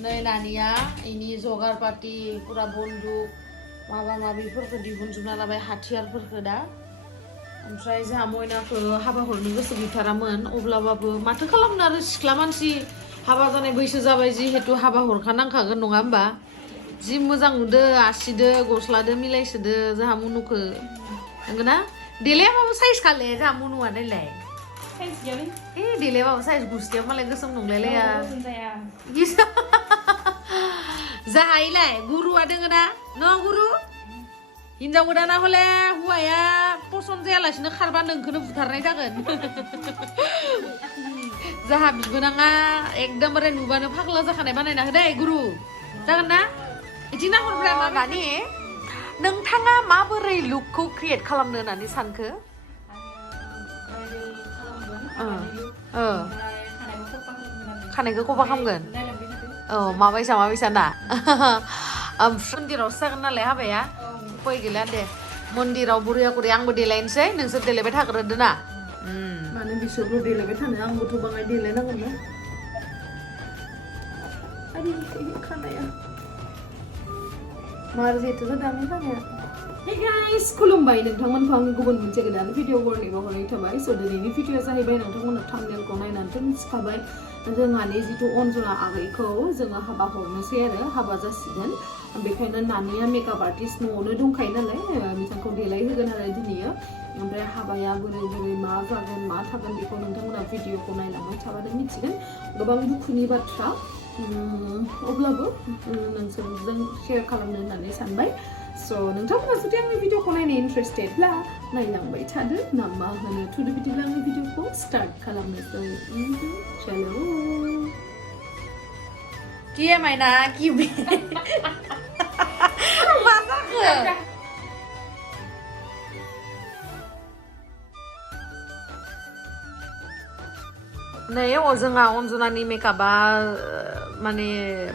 नै नानिया इनि जगार पार्टी पुरा बन्दुक माबा माबिफोरखौ दिहुनजोबना लाबाय हाथियारफोरखौ दा ओमफ्राय जोंहा मयनाखौ हाबा हरनो गोसो गैथारामोन अब्लाबाबो माथो खालामनो आरो सिख्ला मानसि हाबा जानाय बैसो जाबाय जिहेतु हाबा हरखानांखागोन नङा होमबा जि मोजां नुदो आसिदो गस्लादो मिलायसोदो जोंहा मुनुखौ नंगौना देलायाबाबो साइज खाले जोंहा मुनुआ नायलाय देलायाबाबो साइज गुस्थियाव मालाय गोसोम नंलायलाया जाहायलाय गुरुआ दोङो ना न' गुरु हिनजाव गोदाना हले हौवाया पसन्द जायालासिनो खारबा नोंखौनो बुथारनाय जागोन जाहा बिबोनाङा एकदमबारे नुबानो फाग्ला जाखानाय बानायना हो दे गुरु जागोन ना इदि नाहरब्रा माबानि नोंथाङा माबोरै लुकखौ क्रिएट खालामनो होननानै सानखो खानायखौ खफा खालामगोन औ माबायसा ना मन्दिरावसो जागोन नालाय हाबाया उफाय गैला दे मन्दिराव बुरैया बुरै आंबो देलायनोसै नोंसोर देलायबाय थाग्रोदो ना माने बिसोरल' देलायबाय थानो आंबोथ' बाङाय देलायनांगोन ना आरे खानाया मार जेथो जादों खानाया Hey guys, खुलुमबाय नोंथांमोनखौ आंनि गुबुन मोनसे गोदान भिडिअ बरनायबो हरनाय थाबाय स' दिनैनि भिडिअआ जाहैबाय नोंथांमोननो थाम्बनेलखौ नायनानैथ' मिथिखाबाय जोंहानि जिथु अनजना आगैखौ जोङो हाबा हरनोसै आरो हाबा जासिगोन बेखायनो नानिया मेकआप आर्टिस्ट न'आवनो दंखायो नालाय बिथांखौ देलायहोगोन आरो दिनैयो ओमफ्राय हाबाया बोरै बोरै मा जागोन मा थागोन बेखौ नोंथांमोना भिडिअखौ नायलांबाय थाबानो मिथिगोन गोबां दुखुनि बाथ्रा अब्लाबो नोंसोरजों शेयार खालामनो होननानै सानबाय स' नोंथांमोना जुदि आंनि भिडिअखौ नायनो इन्टारेस्टेडब्ला नायलांबाय थादो ना मा होनो थुदो बिदिब्ला आंनि भिडिअखौ स्टार्ट खालामनोसै चलो কি মাইনা কি मा जाखो नै जोंहा अनजनानि मेकआपआ माने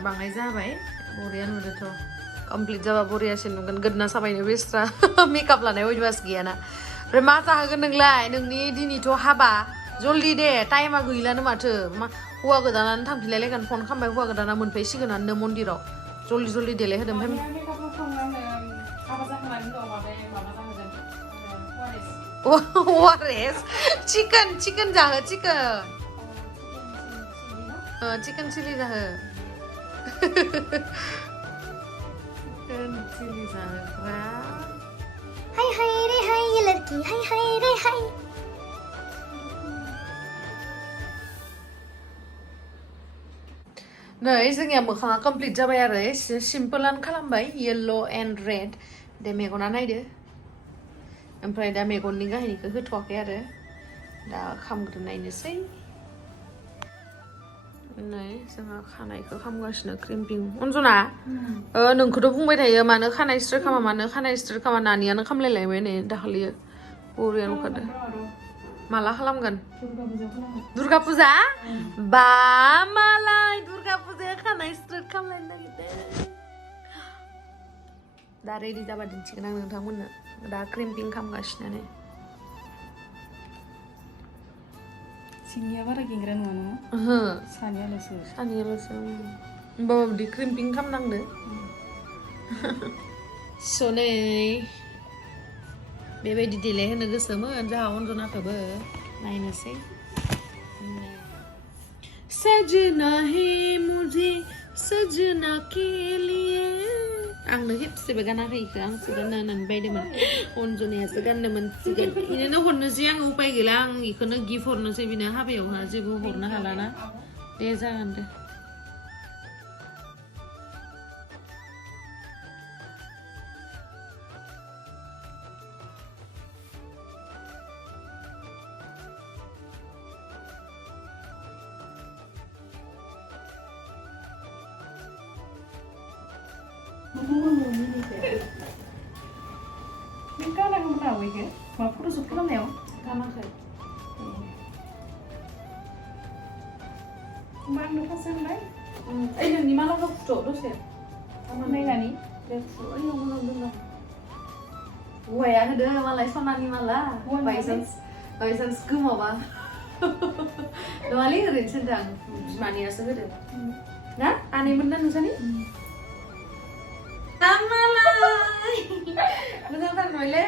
बाङाय जाबाय बरिया नुदोंथ' कमप्लिट जाबा बरियासिन नुगोन गोदना साबायनो बेस्रा मेकआप लानाय अयभास गैयाना ओमफ्राय मा जाहोगोन नोंलाय नोंनि दिनैथ' हाबा जल्दि दे टाइमा गैलानो माथो हौवा गोदानानो थांफिनलायलायगोन फन खालामबाय हौवा गोदाना मोनफैसिगोनानो मन्दिराव जल्दि जल्दि देलायहोदो ओमफ्राय ओआरएस चिकेन जाहो चिकेन चिली जाहो चिली जाहोग्रा हाय हाय रे हाय ये लड़की हाय हाय रे हाय नै जोंनिया मोखाङा कमप्लिट जाबाय आरो एसे सिम्पोलानो खालामबाय येल्ल' एन्ड रेड दे मेगना नायदो ओमफ्राय दा मेगननि गाहायनिखौ होथ'वाखै आरो दा खामग्रोनायनोसै नै जोंहा खानायखौ खामगासिनो क्रिम्पिं अनजना नोंखौथ' बुंबाय थायो मानो खानाय स्ट्रेट खालामा नानियानो खामलायलायबाय नै दाखालियो बरिया नुखादो माला खालामगोन दुर्गा फुजा बा मालाय दुर्गा फुजाया खानाय स्ट्रेट खालामलायनो नागिरदों दा रेडि जाबा दिन्थिगोन आं नोंथांमोननो दा क्रिम्पिं खालामगासिनो सिंनिया बारा गेंग्रा नङा नङा ओहो सानियाल'सो होमबाबो बिदि क्रिम्पिं खालामनांदो स' नै बेबायदि देलायहोनो गोसोमोन जोंहा अनजनाखौबो नायनोसै सजना है मुझे सजना के लिए आंनो खेबसेबो गानाखै इखो आंसो गाननो होननानै बायदोंमोन अनजनायासो गाननो मोनसिगोन इनोनो हरनोसै आङो उपाय गैला आं इखौनो गिफ्ट हरनोसै बिनो हाबायावहा जेबो हरनो हालाना दे जागोन दे नों गानांगौमोन नामा बेखौ मा फट'शुट खालामनायाव गानाखै मा आंनो फार्स्ट होनलाय ओइ नोंनि मालाखौ फुथ' दसे नायनानै ओइयाव मोजां दोनदों हौवाया होदो मालाय सनानि माला बायसान्स गोमाबा नङालै ओरैनोसो होनदों आं बिमानियासो होदो ना हानायमोन ना नोंसानि आमालाय मोजांथार नयले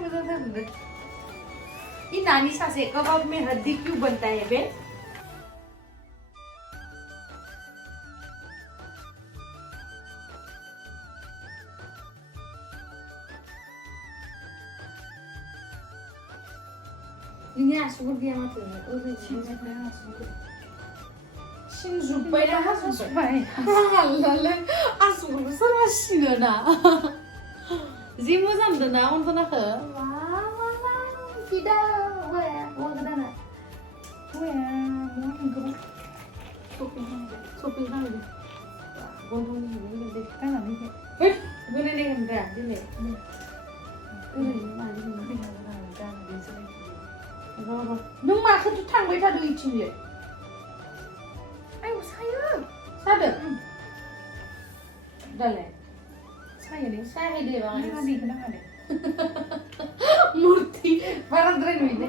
मोजांथार नुदों इ नानी सासे कबाब में हड्डी क्यों बनता है बे ini asur dia mati sinjubai dah Subai. Halalai asur sama sina ji मोजां मोनदों ना अनजनाखौ Tidak, wah, mau ke mana? Wea, mau tenggelam. shopping kan deh gondong ini deh Kan nggak nih. gue nenek kan dah deh nung makan tuh tangbai tadi itu ya Ayo saya. sadar dah le Saya deh. saya deh bang Ini lagi kenapa deh? murti barang keren ini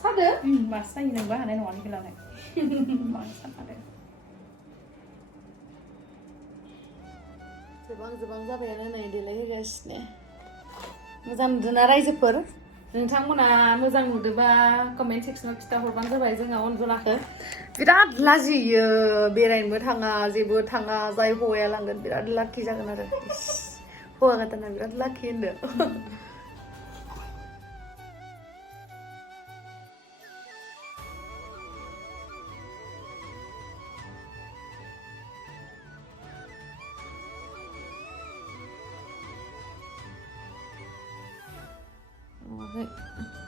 sadar Mas saya yang bahan ini wangi kelar nih. Mas ada. Zebang जाबायानो नै देलायहोगासिनो मोजां नुदोंना रायजोफोर नोंथांमोना मोजां नुदोंबा comment सेक्सनाव खिथाहरबानो जाबाय जोंहा अनजनाखौ बिराद लाजियो बेरायनोबो थाङा जेबो थाङा जाय हौवाया लांगोन बिराद लाखि जागोन आरो हौवा गोदाना बिराद लाखि होनदों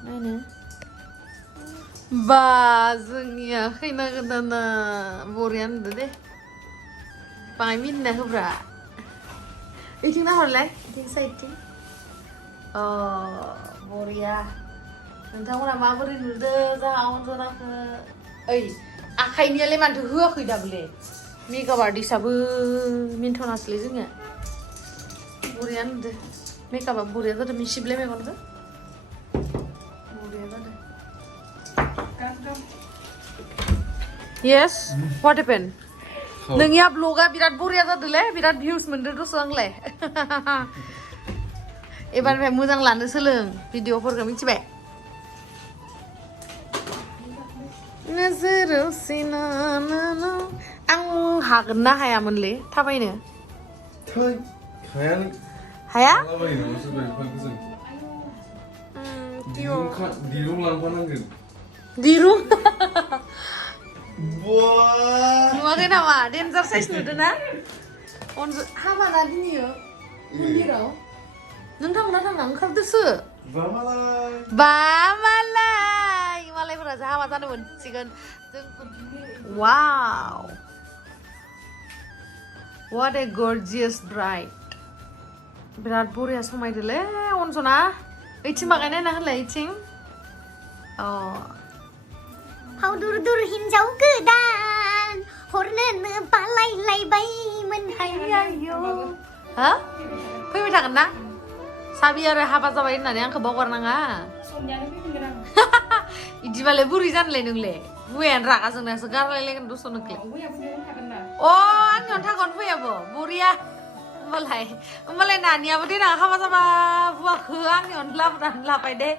नायनो बा जोंनिया खैना गोदाना बरिया नुदो दे बाङाय मिनिना होब्रा इथिं नाहरलाय इथिं साइडथिं बरिया नोंथांमोना माबोरै नुदो जोंहा अनजनाखौ ओइ आखाइनियालाय मानोथो होआखै दाबोले मेकआप आर्टिस्टआबो मिन्थ'नासैलै जोंनिया बरिया नुदो मेकआपआ बरिया जादों मिसिबलाय मेगनखौ Yes, what happened? नोंनिया ब्लगा बिराद बरिया जादोंलै बिराद भिउस मोनदो दस आंलाय एबारनिफ्राय मोजां लानो सोलों भिडिअफोरखौ मिथिबाय नोजोराव सिनाना आं हागोन ना हायामोनलै थाबायनो हाया दिरुं लांफानांगोन दिरुं नुवाखै नामा डेन्जार साइज नुदों ना हाबाना दिनैयो मन्दिराव नोंथांमोना थांना ओंखारदोसो बा मालाय मालायफोरासो हाबा जानो मोनसिगोन जों वाव what a gorgeous bride बिराद बरिया समायदोलै अनजना ओइथिं बागाय नायना होलाय ओइथिं Dur hinjau godan hornoनो बालायलायबायमोनहाय आयौ हा फैबाय थागोन ना साबि आरो हाबा जाबाय होननानै आंखौ बावगारनाङा Sonjanya pinggir ang. इदिबालाय बोरै जानोलाय नोंलाय बुयानो रागा जोंनासो गारलायलायगोन दसनोखौलाय Wea punya kan dah. अ आंनियावनो थागोन फैयाबो बरिया होमबालाय नानियाबो देनां हाबा जाबा बुवाखौ आंनियावनो लाबोनानै लाबाय दे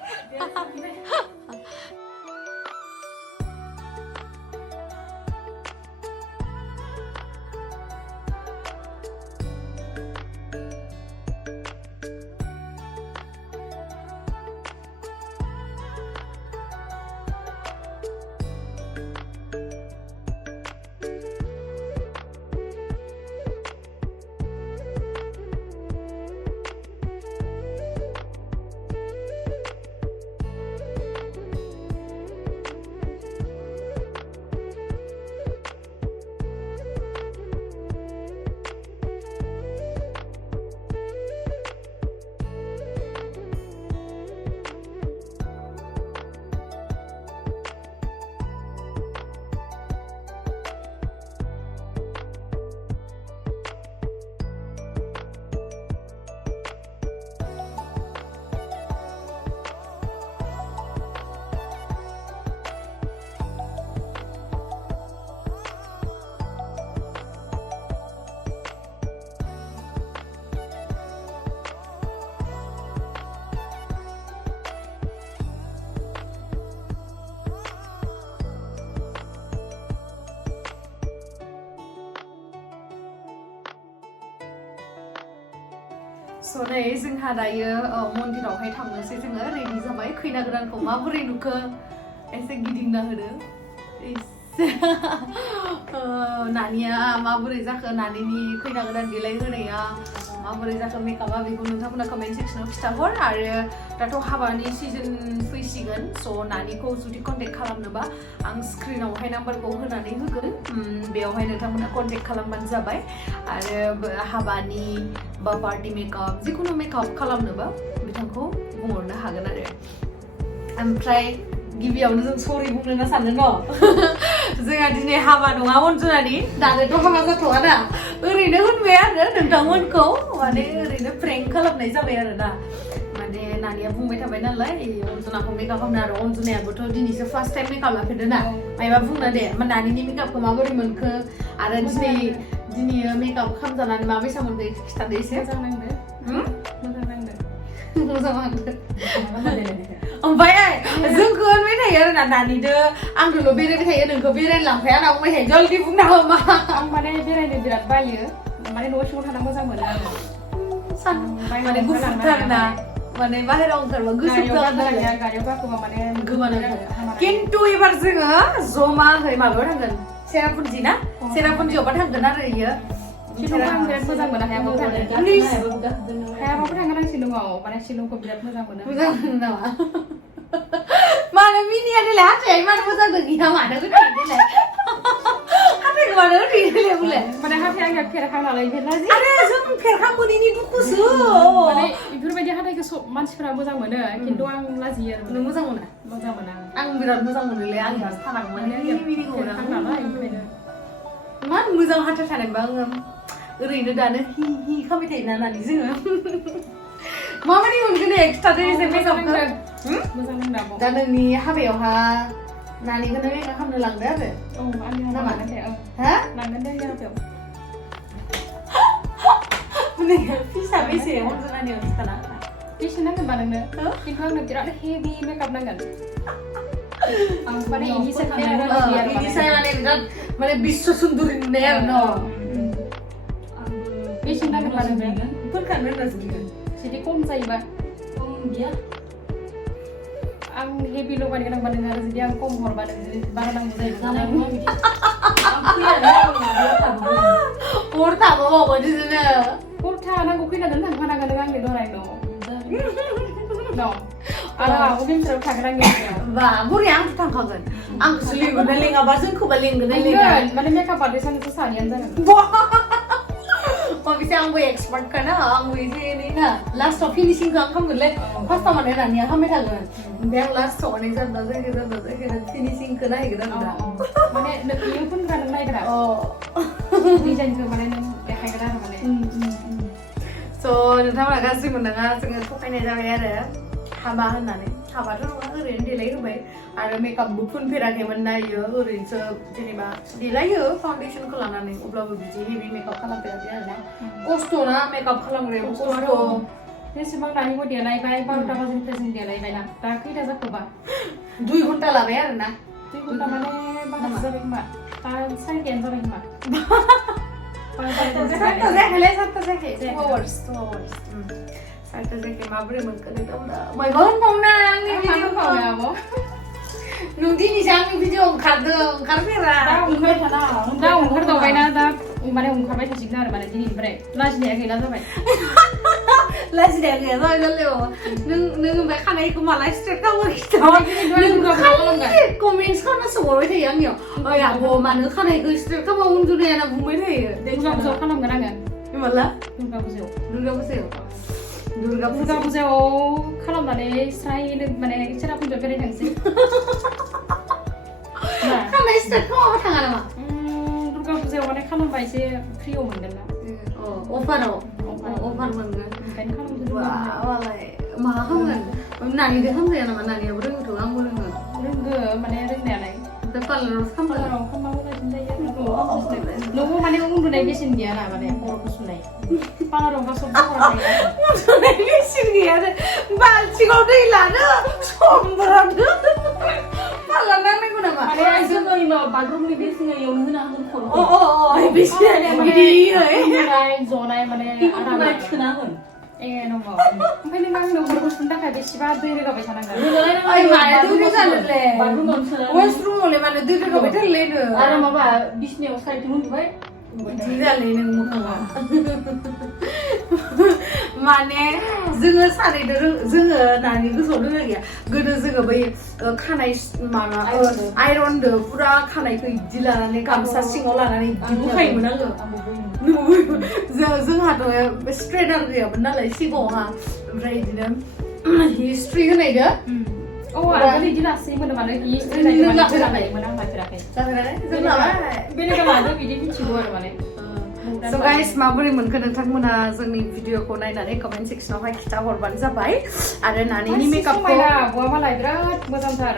स' नै जोंहा दायो मन्दिरावहाय थांनोसै जोङो रेडि जाबाय खैना गोदानखौ माबोरै नुखो एसे गिदिंना होदो नानिया माबोरै जाखो नानिनि खैना गोदान देलाय होनाया माबोरै जाखो मेकआपआ बेखौ नोंथांमोना कमेन्ट सेक्सनाव खिथाहर आरो दाथ' हाबानि सिजन फैसिगोन स' नानिखौ जुदि कन्टेक्ट खालामनोबा आं स्क्रिनावहाय नाम्बारखौ होनानै होगोन बेयावहाय नोंथांमोना कन्टेक्ट खालामबानो जाबाय आरो हाबानि बा पार्टि मेकआप जिखुनु मेकआप खालामनोबा बिथांखौ बुंहरनो हागोन आरो ओमफ्राय गिबियावनो जों सरि बुंनो सानो न' जोंहा दिनै हाबा नङा अनजनानि दानोथ' हाबा जाथ'आ ना ओरैनो होनबाय आरो नोंथांमोनखौ माने ओरैनो प्रेंक खालामनाय जाबाय आरो ना माने नानिया बुंबाय थाबाय नालाय अनजनाखौ मेकआप खालामनो आरो अनजनायाबोथ' दिनैसो फार्स्ट टाइम मेकआप लाफेरदों ना मायबा बुंना दे नानिनि मेकआपखौ माबोरै मोनखो आरो दिनै मेकआप खालामजानानै माबायसा मोनदों खिथादो एसे मोजां नांदो ओमफ्राय जोंखौ होनबाय थायो आरो ना नानिदो आंखौल' बेरायबाय थायो नोंखौ बेरायनो लांफाया ना बुंबाय थायो जल्दि बुंना हो मा आं माने बेरायनो बिराद बायो माने न' सिङाव थाना मोजां मोनो आरो माने गुफुरथार ना माने बाहेराव ओंखारबा गोसो गारियाव गाखोबा माने गोबानो खिन्थु एबार जोङो जमाहै माबायाव थांगोन सेरापुन्जि ना सेरापुन्जियावबा थांगोन आरो इयो शिलंखौ आं बिराद मोजां मोनो हायाबाबो थांगोन आं शिलंआव माने शिलंखौ बिराद मोजां मोनो नामा मानो मिनिया देलाय हाथाय मानो मोजां गैया मानो गोदै देलाय हाथायखौ मानो गोदै देलाय बुंलाय माने हाथाय आं फेरखांनानै फेरलाजि आरे जों फेरखांबोनायनि दुखुसो माने बेफोरबायदि हाथायखौ सब मानसिफोरा मोजां मोनो खिन्थु आं लाजियो आरो नों मोजां मोनो आं बिराद मोजां मोनोलै आं सानांगौमोन मा मोजां हाथाय थानायबा आङो ओरैनो दानो हि खालामबाय थायोना नानि जोङो माबायदि मोनगोन दे खिथादो एसे मेकआपखौ मोजां नांदों दा नोंनि हाबायावहा नानिखौनो मेकआप खालामनो लांदो आरो आंनि हाबा लांगोन दे हा लांगोन दे हाबायाव फिसा बेसे अनजनानियाव खिथाना बेसे नांगोनबा नोंनो खिन्थु आंनो बिराद हेभि मेकआप नांगोन आं माने इनिसाय माने बिराद माने बिश्व सुन्दुरि नुनाय आरो न बेसे नांगोनबा नोंनो फोरखानो होनना जुदि खम जायोबा गैया आं हेभि लगायनो गोनांबा नोङो आरो जुदि आं खम हरबा नोङो बारा नांगौ जायो हर थाबावगोन बिदिनो हर थानांगौ खैनाजों थांफानांगोन नों आंनि दराय आरो आंबो बेमसाराव थागोन आंनि बा बुरि आंथ' थांखागोन आंखौसो लिंगोन ना लिङाबा जोंखौबा लिंगोन ना लिङा माने मेकआप आर्टिस्टआनोथ' सानैयानो जागोन अबेसे आंबो एक्सपार्ट खाना आंबो एसे एनै ना लास्टआव फिनिशिंखौ आं खालामगोनलै फार्स्टआव माने रानिया खालामबाय थागोन ओमफ्राय आं लास्टआव माने जादों जायखि फिनिशिंखौ नायगोन आं दा माने नों फोनग्रा नों नायग्रा डिजाइनखौ माने नों देखायगोन आरो माने स' नोंथांमोना गाज्रि मोननाङा जोङो थगायनाय जाबाय आरो हाबा होननानै हाबाथ' नङा ओरैनो देलाय होबाय आरो मेकआपबो फुनफेराखैमोन नायो ओरैनोसो जेनेबा देलायो फाउन्डेसनखौ लानानै अब्लाबो बिदि हेभि मेकआप खालामफेराखै आरो ना खस्थ' ना मेकआप खालामग्रायाव खस्थ' जेसेबां दानिखौ देलायबाय 12टा बाजिनिफ्राय जों देलायबाय ना दा खैथा जाखोबा 2 घन्टा लाबाय आरो ना 2 घन्टा माने बारा जाबाय खोमा दा 4टायानो जाबाय खोमा 7टा जायाखै 2 hours 7टा जायाखै माबोरै मोनखो नोंथांमोना मायबा होनबावना आंनि भिडिअखौ नों दिनैसो आंनि भिडिअ ओंखारफेरा दा ओंखारदावबायना दा माने ओंखारबाय थासिगोन आरो माने दिनैनिफ्राय लाजिनाया गैला जाबाय लाजिनाया गैया जाबाय नालाय नों ओमफ्राय खानायखौ माला स्ट्रेट खालामो कमेन्टस खालामना सोंहरबाय थायो आंनियाव ओइ आब' मानो खानायखौ स्ट्रेट खालामो उन्दुनाया होनना बुंबाय थायो दुर्गा फुजायाव खालामगोन आङो माला दुर्गा फुजायाव दुर्गा फुजायाव खालामनानै स्रायनो माने सेरापुन्जियाव बेराय थांसै खानाय स्ट्रेट खालामाबा थाङा नामा दुर्गा फुजायाव माने खालामबा एसे फ्रियाव मोनगोन ना अफार मोनगोन ओंखायनो खालामदो मालाय मा खालामगोन नानिजों खालामजाया नामा नानियाबो रोङोथ' आंबो रोङो माने रोंनायालाय पार्लारावसो खालामबा मोजांसिन जायो न'आव माने उन्दुनाय बेसेन गैया ना माने खर'खौ सुनाय पार्लारावबा सब उन्दुनाय बेसेन गैया आरो बाल्थिङाव दै लानो समब्रानो पार्लार नांनांगौ नामा माने जोङो बाथरुमनि बेसेन एवनो होना होगोन खर'खौ बेसे बिदि जनाय माने आराम थोना होन नंगौ ओमफ्राय नों आंनो हरखौ सुनो थाखाय बेसेबा दै रोगाबाय थानांगोन ओइ माने दै रोगानोलै वाशरुमावलाय माने दै रोगाबाय थारलेनो आरो माबा बिसनायाव साइडजों उन्दुबाय बिदि जालै नों मोखाङा माने जोङो सानैदो जोङो दानि गोसोआव दोङो गैया गोदो जोङो बै खानाय माबा आइरनदो पुरा खानायखौ इदि लानानै गामसा सिङाव लानानै इदि बुखायोमोन आङो जोंहाथ' स्ट्रेनार गैयामोन नालाय सिगाङावहा ओमफ्राय बिदिनो हिस्ट्रि होनायदो आरो बिदि लासैमोन माने नों लाफेराखैमोन आं लाफेराखै जाफेराखै जों लाबाय बेलेगा लादो बिदि मिथिगौ आरो माने So guys, माबोरै मोनखो नोंथांमोना जोंनि भिडिअखौ नायनानै कमेन्ट सेक्सनावहाय खिथा हरबानो जाबाय आरो नानिनि मेकआपखौ आब'आ मालाय बिराद मोजांथार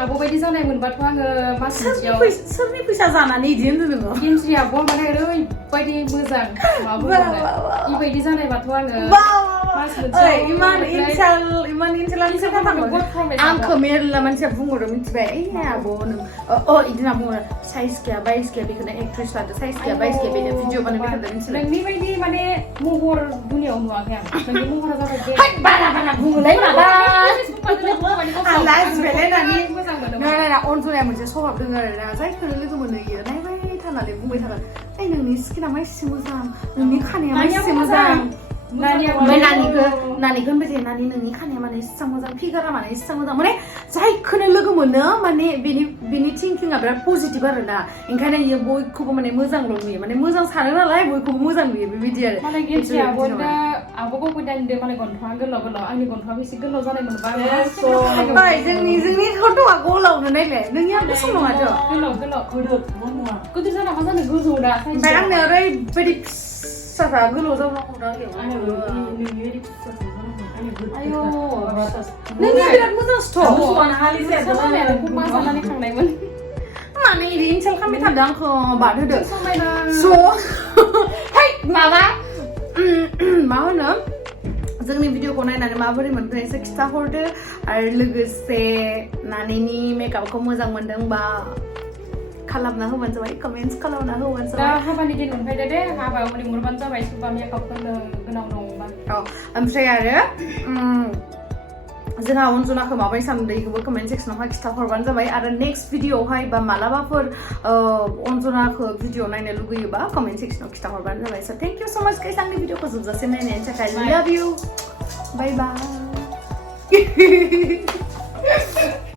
आब' बायदि जानाय मोनबाथ' आङो मास मोनसेयाव सोरनि फैसा जानानै इदि होनदों नोङो गेमस्रि आब'आ माने ओरैबायदि मोजां इबायदि जानायबाथ' आङो आंखौ मेरला मानसिया बुंहरो मिथिबाय आब' नों इदि होनना बुङो साइज गैया बाइस गैया बेखौनो एक्ट्रेस लादो साइज गैया बाइस गैया बेनो भिडिअ बानायबाय थादों मिथिबाय नोंनि बायदि माने महर दुनियाव नुवाखै आं नोंनि महरा जाबाय बारा बारा बुङोलाय माबा अनजनाया मोनसे स्वभाब दङ आरोना जायखौनो लोगो मोनहैयो नायबाय थानानै बुंबाय थागोन ओइ नोंनि स्किना मा एसे मोजां नोंनि खानाया मा एसे मोजां ओमफ्राय नानिखौ होनबाय थायो नानि नोंनि खानाया माने एसेबां मोजां फिगारा माने एसेबां मोजां माने जायखौनो लोगो मोनो माने बेनि थिंकिंआ बिराद पजिटिभ आरोना ओंखायनो इयो बयखौबो माने मोजांल' नुयो माने मोजां सानो नालाय बयखौबो मोजां नुयो बेबायदि आरो माने गेमस्रि आब'खौ गोदानदो माने गन्थङा गोलाव गोलाव आंनि गन्थङाबो एसे गोलाव जानाय मोनबा जोंनि गन्थङा गोलावनो नायलाय नोंनिया गुसुं नङाथ' गोदोर जाना मा जानो गोजौ दा ओमफ्राय आंनो ओरैबायदि फिसाफ्रा गोलाव जानांगौ दा नोंनिया बिराद मोजां स्टक मा जानानै थांनायमोन माने इदि इनसाल खालामबाय थादों आंखौ बाद होदो स' माबा मा होनो जोंनि भिडिअखौ नायनानै माबोरै मोनखो एसे खिथाहरदो आरो लोगोसे नानिनि मेकआपखौ मोजां मोनदोंबा खालामना होबानो जाबाय कमेन्ट्स खालामना होबानो जाबाय दा हाबानि दिन मोनफैदो दे हाबायाव लिंहरबानो जाबाय सोरबा मेकआप खालामनो गोनां दंबा ओमफ्राय आरो जोंहा अनजनाखौ माबायदि सानदों बेखौबो कमेन्ट सेक्सनावहाय खिथाहरबानो जाबाय आरो नेक्स्ट भिडिअआवहाय बा मालाबाफोर अनजनाखौ भिडिअ नायनो लुगैयोबा कमेन्ट सेक्सनाव खिथाहरबानो जाबाय स' थेंक इउ स' माच गाइस आंनि भिडिअखौ जोबजासिम नायनायनि थाखाय लाभ इउ बाय बाय